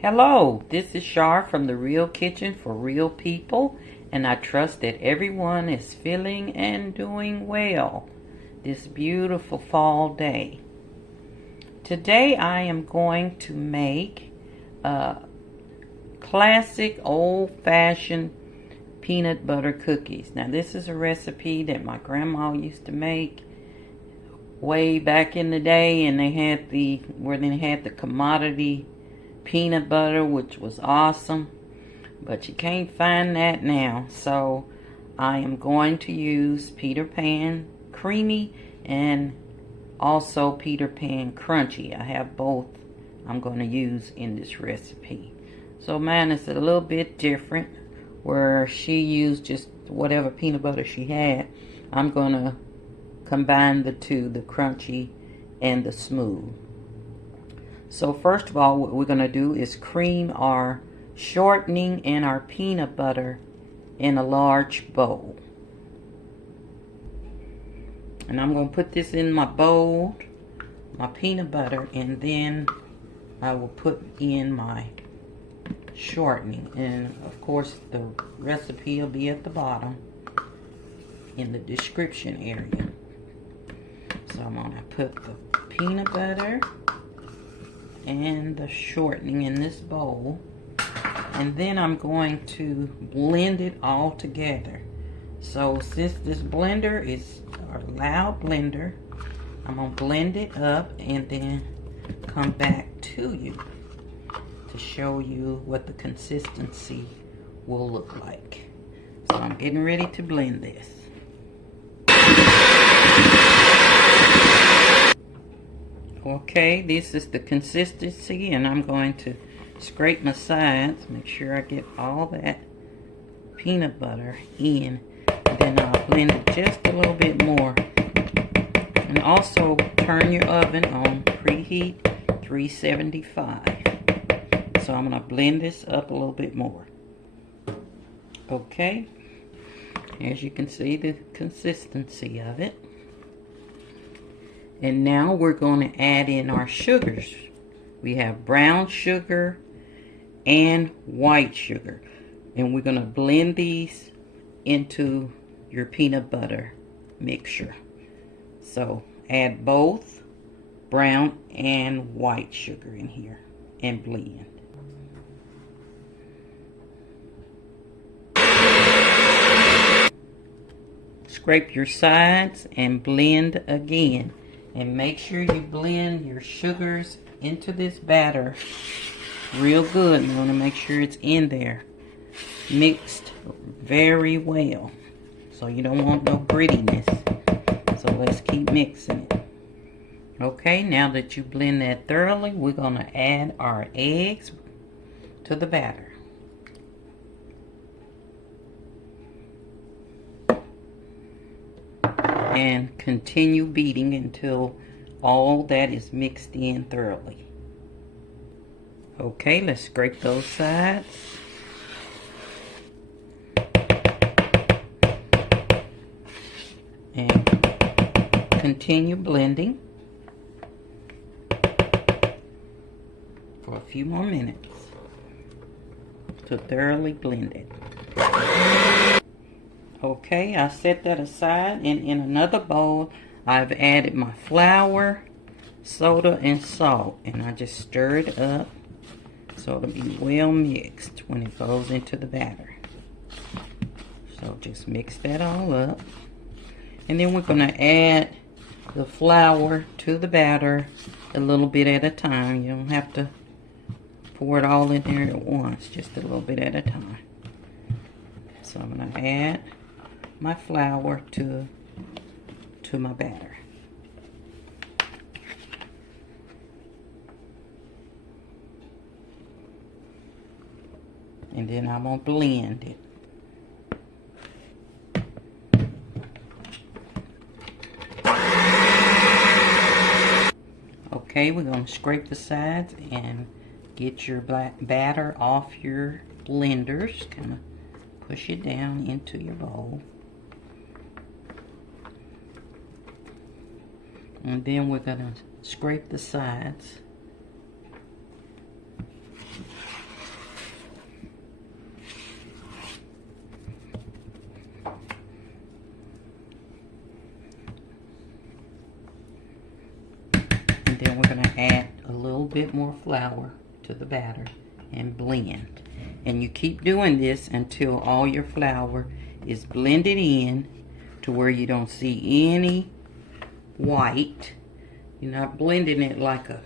Hello, this is Shar from The Real Kitchen for Real People, and I trust that everyone is feeling and doing well this beautiful fall day. Today I am going to make classic old-fashioned peanut butter cookies. Now this is a recipe that my grandma used to make way back in the day, and they had the commodity peanut butter, which was awesome, but you can't find that now. So I am going to use Peter Pan creamy and also Peter Pan crunchy. I have both I'm going to use in this recipe. So mine is a little bit different, where she used just whatever peanut butter she had. I'm going to combine the two, the crunchy and the smooth. So first of all, what we're going to do is cream our shortening and our peanut butter in a large bowl. And I'm going to put this in my bowl, my peanut butter, and then I will put in my shortening. And of course the recipe will be at the bottom in the description area. So I'm going to put the peanut butter and the shortening in this bowl, and then I'm going to blend it all together. So since this blender is a loud blender, I'm going to blend it up and then come back to you to show you what the consistency will look like. So I'm getting ready to blend this. Okay, this is the consistency, and I'm going to scrape my sides, make sure I get all that peanut butter in, and then I'll blend it just a little bit more. And also turn your oven on preheat 375. So I'm going to blend this up a little bit more. Okay, as you can see the consistency of it. And now we're going to add in our sugars. We have brown sugar and white sugar. And we're going to blend these into your peanut butter mixture. So add both brown and white sugar in here and blend. Scrape your sides and blend again. And make sure you blend your sugars into this batter real good. You want to make sure it's in there, mixed very well. So you don't want no grittiness. So let's keep mixing it. Okay, now that you blend that thoroughly, we're going to add our eggs to the batter. And continue beating until all that is mixed in thoroughly. Okay, let's scrape those sides. And continue blending for a few more minutes to thoroughly blend it. Okay, I set that aside, and in another bowl I've added my flour, soda, and salt, and I just stir it up so it'll be well mixed when it goes into the batter. So just mix that all up, and then we're going to add the flour to the batter a little bit at a time. You don't have to pour it all in there at once, just a little bit at a time. So I'm going to add my flour to my batter. And then I'm going to blend it. Okay, we're going to scrape the sides and get your batter off your blenders. Kind of push it down into your bowl. And then we're going to scrape the sides bit more flour to the batter and blend. And you keep doing this until all your flour is blended in to where you don't see any white. You're not blending it like a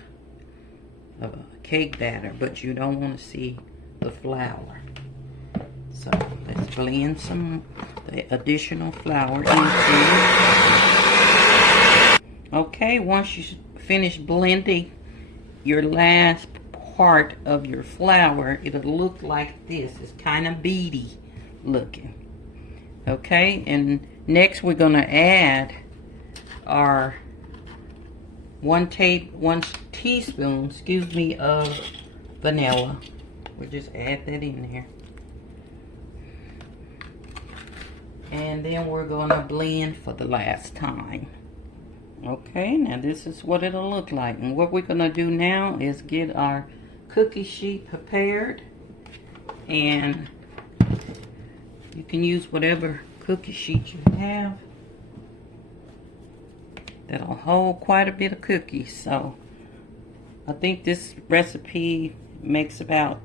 cake batter, but you don't want to see the flour. So let's blend some the additional flour into it. Okay, once you finish blending your last part of your flour, it'll look like this. It's kind of beady looking. Okay, and next we're going to add our one teaspoon, of vanilla. We'll just add that in there. And then we're going to blend for the last time. Okay, now this is what it'll look like. And what we're going to do now is get our cookie sheet prepared. And you can use whatever cookie sheet you have. That'll hold quite a bit of cookies. So I think this recipe makes about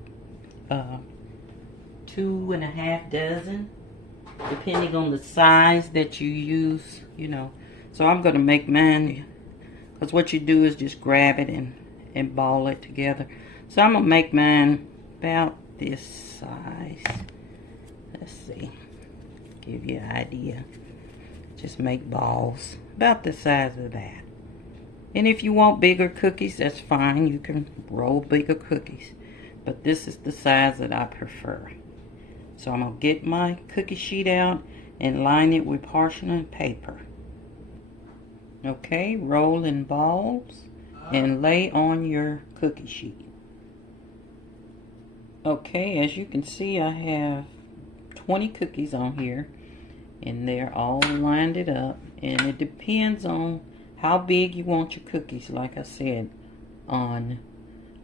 2.5 dozen, depending on the size that you use, you know. So I'm going to make mine, because what you do is just grab it and ball it together. So I'm going to make mine about this size. Let's see, give you an idea. Just make balls about the size of that. And if you want bigger cookies, that's fine. You can roll bigger cookies. But this is the size that I prefer. So I'm going to get my cookie sheet out and line it with parchment paper. Okay, roll in balls and lay on your cookie sheet. Okay, as you can see, I have 20 cookies on here. And they're all lined it up. And it depends on how big you want your cookies, like I said, on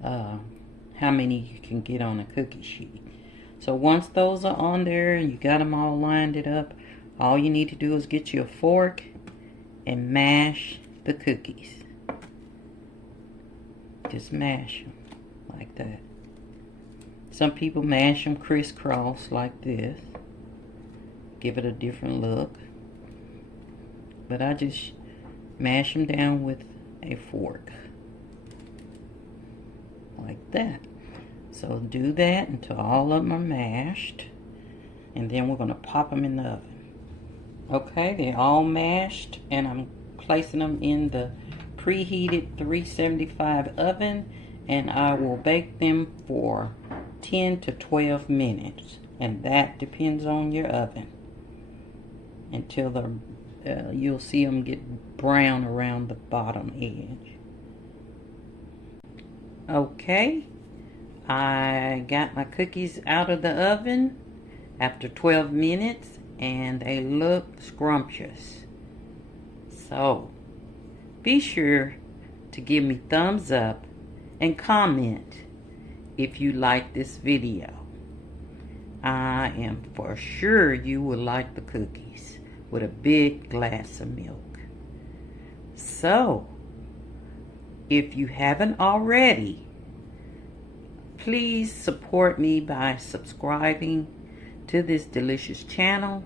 how many you can get on a cookie sheet. So once those are on there and you got them all lined it up, all you need to do is get you a fork and mash the cookies. Just mash them like that. Some people mash them crisscross like this. Give it a different look. But I just mash them down with a fork. Like that. So do that until all of them are mashed. And then we're going to pop them in the oven. Okay, they're all mashed. And I'm placing them in the preheated 375 oven. And I will bake them for 10 to 12 minutes. And that depends on your oven. Until you'll see them get brown around the bottom edge. Okay, I got my cookies out of the oven after 12 minutes and they look scrumptious. So be sure to give me thumbs up and comment if you like this video. I am for sure you will like the cookies with a big glass of milk. So, if you haven't already, please support me by subscribing to this delicious channel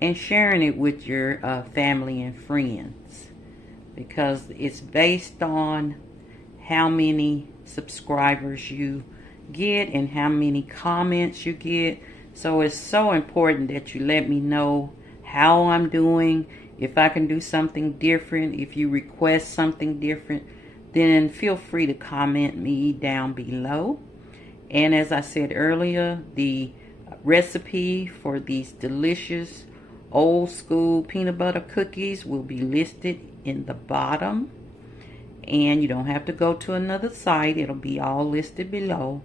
and sharing it with your family and friends, because it's based on how many subscribers you get and how many comments you get. So it's so important that you let me know how I'm doing. If I can do something different, if you request something different, then feel free to comment me down below. And as I said earlier, the recipe for these delicious old school peanut butter cookies will be listed in the bottom. And you don't have to go to another site. It'll be all listed below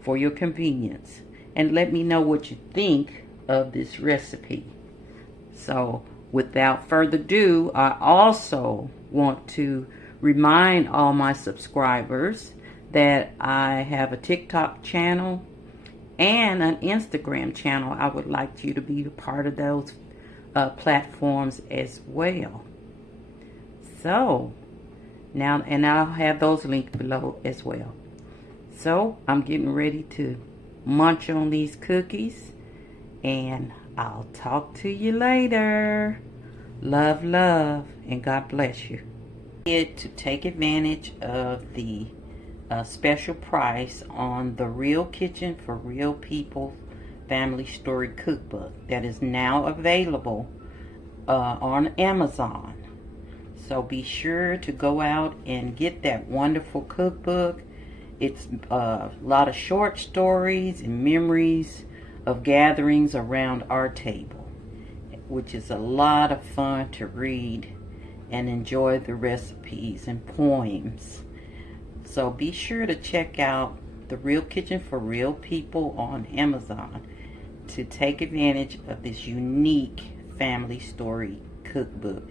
for your convenience. And let me know what you think of this recipe. So without further ado, I also want to remind all my subscribers that I have a TikTok channel and an Instagram channel. I would like you to be a part of those platforms as well. So Now, and I'll have those linked below as well. So I'm getting ready to munch on these cookies, and I'll talk to you later. Love, love, and God bless you. To take advantage of the special price on the Real Kitchen for Real People Family Story Cookbook that is now available on Amazon. So be sure to go out and get that wonderful cookbook. It's a lot of short stories and memories of gatherings around our table, which is a lot of fun to read and enjoy the recipes and poems. So be sure to check out The Real Kitchen for Real People on Amazon to take advantage of this unique family story cookbook.